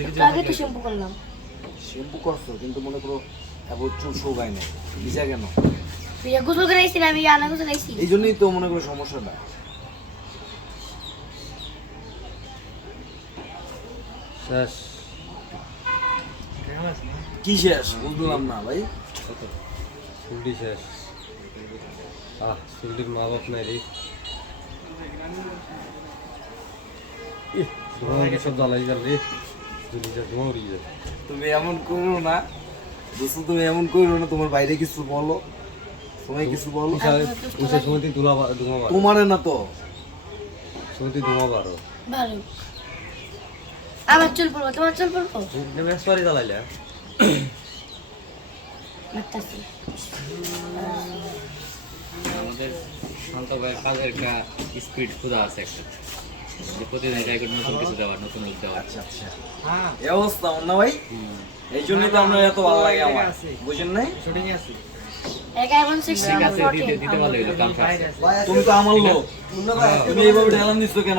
একটু আগে তো শ্যাম্পু করলাম। শ্যাম্পু করছ কিন্তু মনে করো এবার চুল শোকায় নাই। ভিজা কেন? গোসল করে আইছি না আমি আনা গোসল আইছি এই জন্যই তো মনে করো সমস্যাটা। শেষ। কি শেষ? বুঝলাম না ভাই। চুলটি শেষ। আহ চুলটির মা বাপ নাই রে। সব জ্বালাই গেল ধোঁয়া উড়িয়ে যায় তুমি এমন করো না। দোস্ত তুমি এমন করো না তোমার বাইরে কিছু বলো। তোমায় কিছু বলো। ধুলা ধোঁয়া বারো না তো। ধোঁয়া বারো আমার চুল পড়ব তোমার চুল পড়ব বেসপারি জ্বালাইলে। আমাদের শান্ত ভাইয়ের কাজের একটা স্পিড ক্ষুদা আছে একটা। যে প্রতিদিন ট্রাই করে নতুন কিছু দেওয়ার নতুন লোক দেওয়ার। আচ্ছা আচ্ছা। এই অবস্থা না ভাই। এই জন্যই তো আপনার এত ভালো লাগে আমার। বুঝেন নাই? একা ঠিক আছে তুমি তো আমার লোক। তুমি এইভাবে দিচ্ছ কেন?